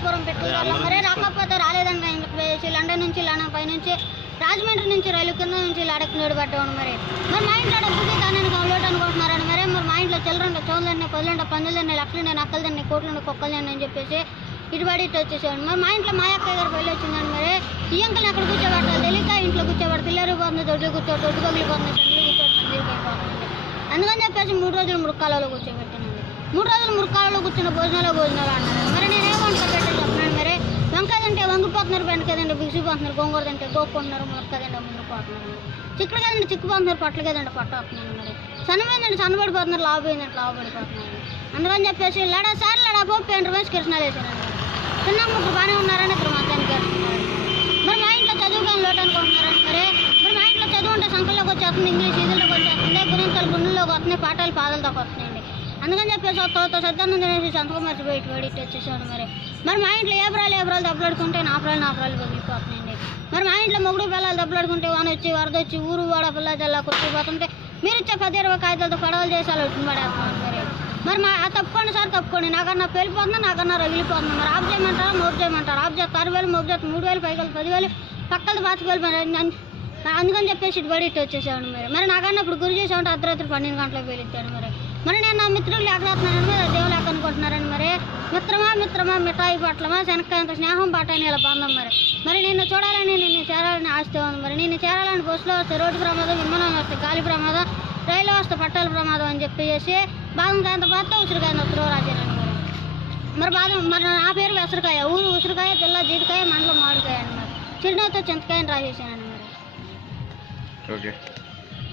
అమలాపురం పెట్టుకోవాలి మరి రాకపోతే రాలేదండి లండన్ నుంచి లండన్ పైనుంచి రాజమండ్రి నుంచి రైలు కింద నుంచి అడగ నిలబడ్డాను మరి మా ఇంట్లో డబ్బుకి దాన్ని లోటు అనుకుంటున్నారని మరి మా ఇంట్లో చిల్లరంటే చోళ్ళని పదులంటే పందులని లక్షలండి నక్కలదండి కోట్లండి కుక్కలండి అని చెప్పేసి ఇటుబడి ఇటు వచ్చేసేవాడు మరి మా ఇంట్లో మా అక్క గారు పెళ్ళి వచ్చిందండి మరి ఈ అంకల్ని అక్కడ కూర్చోబెట్టాలి తెలియక ఇంట్లో కూర్చోబెడతారు తిల్లరిపోతుంది దొడ్లు దొడ్డు పగిలిపోతుంది చెట్లు కూర్చోబెడుతుంది అందుకని చెప్పేసి 3 రోజులు మురుక్కాలలో కూర్చోబెట్టానండి 3 రోజులు మురుక్కాలలో కూర్చున్న భోజనాలు అన్నారు మరి నేనేమంటా పెట్టే చెప్తున్నాను మరి వంకాయ తింటే వంగిపోతున్నారు బెండకాయదండి బిగిసిపోతున్నారు గోంగూర తింటే గోక్కుంటున్నారు మునక్కాయదండి ముందుకుపోతున్నారు చిక్కుడు కదండి చిక్కుపోతున్నారు పట్ల కదండి పట్ట వస్తున్నాను మరి సన్నమైందండి సన్నబడిపోతున్నారు లావు పోయిందంటే లావు పడిపోతున్నారు అందుకని చెప్పేసి లడా సార్ లడా పోపు 2 రూపాయలు కృష్ణాలు వేసానండి చిన్న ముగ్గురు బాగానే ఉన్నారని 2 మధ్యాహ్నానికి వేస్తున్నారు మరి మా ఇంట్లో చదువుకొని లోటు అనుకుంటున్నారని మరి మా ఇంట్లో చదువు ఉంటే సంఖ్యలోకి వచ్చేస్తుంది ఇంగ్లీష్ ఈదుల్లోకి వచ్చేస్తుంది గుణింతలు గుండెల్లోకి వస్తున్నాయి పాఠాలు పాదలతో వస్తున్నాయండి అందుకని చెప్పేసి సద్దాన్ని తినేసి సంతకం మర్చిపోయి ఇటు వచ్చేసాను మరి మా ఇంట్లో ఏబ్రాలు దెబ్బలాడుకుంటే నాపరాలు పగిలిపోతున్నాయండి మరి మా ఇంట్లో మొగుడు పిల్లలు దెబ్బలాడుకుంటే వాన వచ్చి వరద వచ్చి ఊరు వాడ పిల్ల జల్లా కొట్టిపోతుంటే మీరు ఇచ్చే 10-20 కాగితాలతో పడవలు చేసి అలా వచ్చి పడేస్తున్నాను మరి మా తప్పుకోండి సార్ తప్పుకోండి నాకన్నా పెళ్ళిపోతుందా నాకన్నా రగిలిపోతుంది మరి ఆఫ్ చేయమంటారా మోపు చేయమంటారా ఆఫ్ చేస్తే 6,000 మోపు చేస్తే 3,000 పైకి 10,000 పక్కలు పాతికేళ్ళు అందుకని చెప్పేసి ఇటు వచ్చేసాను మరి నాకన్నా ఇప్పుడు గురి చేసామంటే అర్ధరాత్రి 12 గంటలకు వెళ్ళిచ్చాను మరి నేను నా మిత్రులు లేకపోతున్నానని మరి దేవులు లేక అనుకుంటున్నారని మరి మిత్రమా మిఠాయి పట్లమా శనక్కాయంత స్నేహం పట్టని ఇలా బంధం మరి నిన్ను చూడాలని నిన్ను చేరాలని ఆస్తి ఉంది మరి నిన్ను చేరాలని బస్సులో వస్తే రోడ్డు ప్రమాదం విమానం వస్తే గాలి ప్రమాదం రైలు వస్తే పట్టాల ప్రమాదం అని చెప్పేసి బాదంకాయంత పోతే ఉసిరికాయ రాజారండి మరి మరి నా పేరు ఉసిరికాయ ఊరు ఉసిరికాయ జిల్లా జీడికాయ మండలం మామిడికాయ అండి మరి చిరునవ్వుతో చింతకాయని రాసేసానండి మరి. ఓకే.